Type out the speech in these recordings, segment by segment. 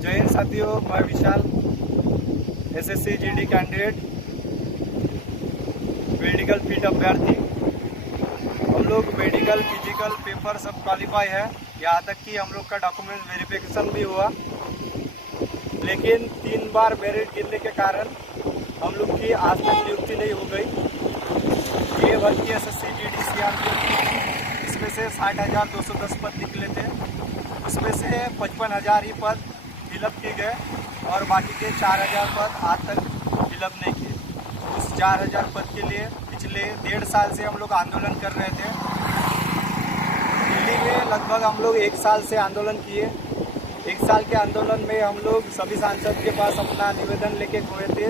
जय हिंद साथियों, मैं Vishal SSC GD candidate medical field अभ्यर्थी। हम लोग मेडिकल फिजिकल पेपर सब क्वालिफाई है, यहाँ तक कि हम लोग का डॉक्यूमेंट वेरिफिकेशन भी हुआ, लेकिन 3 बार मेरिट गिरने के कारण हम लोग की आज तक नियुक्ति नहीं हो गई। ये भर्ती एसएससी जीडी सीआरपीएफ, इसमें से 60,210 पद निकले थे, उसमें से 55,000 ही पद फिलअप किए गए और बाकी के 4,000 पद आज तक फिलअप नहीं किए। उस 4,000 पद के लिए पिछले 1.5 साल से हम लोग आंदोलन कर रहे थे। दिल्ली में लगभग हम लोग 1 साल से आंदोलन किए। 1 साल के आंदोलन में हम लोग सभी सांसद के पास अपना निवेदन लेके गए थे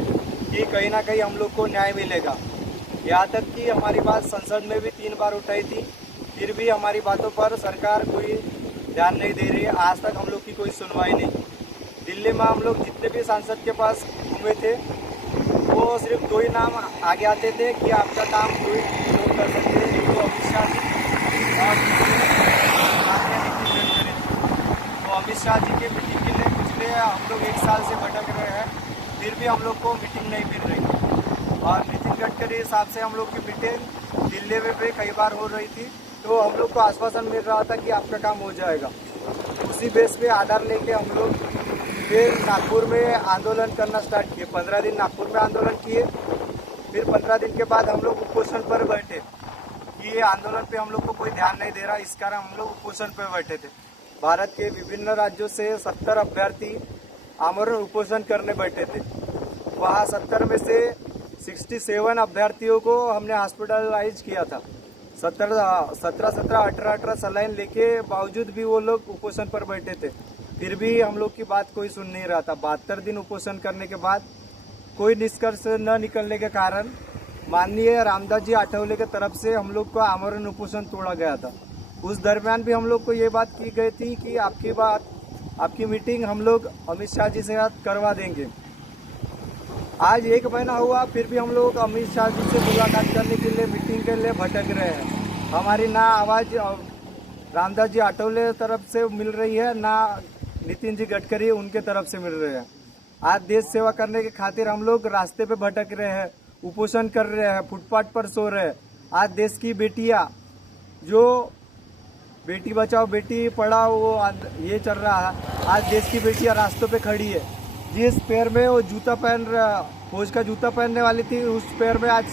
कि कहीं ना कहीं हम लोग को न्याय मिलेगा। यहाँ तक कि हमारी बात संसद में भी 3 बार उठाई थी, फिर भी हमारी बातों पर सरकार कोई ध्यान नहीं दे रही है। आज तक हम लोग की कोई सुनवाई नहीं। दिल्ली में हम लोग जितने भी सांसद के पास घूमे थे, वो सिर्फ 2 ही नाम आगे आते थे कि आपका काम कोई लोग कर सकते हैं, एक तो अमित शाह जी और नितिन गडकरी। तो अमित शाह जी के मीटिंग के लिए पिछले हम लोग 1 साल से भटक रहे हैं, फिर भी हम लोग को मीटिंग नहीं मिल रही। और नितिन गडकरी साहब से हम लोग की मीटिंग दिल्ली में भी कई बार हो रही थी, तो हम लोग को आश्वासन मिल रहा था कि आपका काम हो जाएगा। उसी बेस पे आधार लेके हम लोग फिर नागपुर में आंदोलन करना स्टार्ट किए। 15 दिन नागपुर में आंदोलन किए, फिर 15 दिन के बाद हम लोग उपोषण पर बैठे कि ये आंदोलन पे हम लोग को कोई ध्यान नहीं दे रहा, इस कारण हम लोग उपोषण पर बैठे थे। भारत के विभिन्न राज्यों से 70 अभ्यर्थी आमरण उपोषण करने बैठे थे। वहाँ 70 में से 67 अभ्यर्थियों को हमने हॉस्पिटलाइज किया था। 17-18 सलाइन लेके बावजूद भी वो लोग उपोषण पर बैठे थे, फिर भी हम लोग की बात कोई सुन नहीं रहा था। 72 दिन उपोषण करने के बाद कोई निष्कर्ष न निकलने के कारण माननीय रामदास जी आठवले के तरफ से हम लोग का आमरण उपोषण तोड़ा गया था। उस दरमियान भी हम लोग को ये बात की गई थी कि आपकी मीटिंग हम लोग अमित शाह जी से करवा देंगे। आज 1 महीना हुआ, फिर भी हम लोग अमित शाह जी से मुलाकात करने के लिए, मीटिंग के लिए भटक रहे हैं। हमारी ना आवाज़ रामदास जी आठवले तरफ से मिल रही है, ना नितिन जी गडकरी उनके तरफ से मिल रहे हैं। आज देश सेवा करने के खातिर हम लोग रास्ते पे भटक रहे हैं, उपोषण कर रहे हैं, फुटपाथ पर सो रहे हैं। आज देश की बेटियां, जो बेटी बचाओ बेटी पढ़ाओ वो ये चल रहा है, आज देश की बेटियां रास्तों पे खड़ी है। जिस पैर में वो जूता फौज का जूता पहनने वाली थी, उस पैर में आज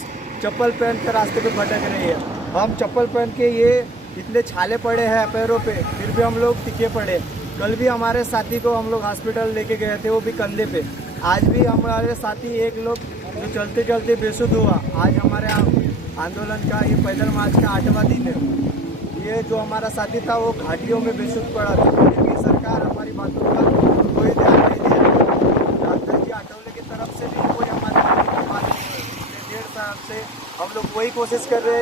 चप्पल पहन के रास्ते पे भटक रही है। हम चप्पल पहन के ये इतने छाले पड़े हैं पैरों पे, फिर भी हम लोग टिके पड़े। कल भी हमारे साथी को हम लोग हॉस्पिटल लेके गए थे, वो भी कंधे पे। आज भी हमारे साथी एक लोग जो चलते चलते बेसुध हुआ। आज हमारे आंदोलन का ये पैदल मार्च का 8वां दिन है। ये जो हमारा साथी था वो घाटियों में बेसुध पड़ा था, फिर भी सरकार हमारी बातों का कोई ध्यान नहीं दे रही। रामदास जी आठवले की तरफ से भी कोई हमारी बात नहीं है। 1.5 साल से हम लोग वही कोशिश कर रहे हैं।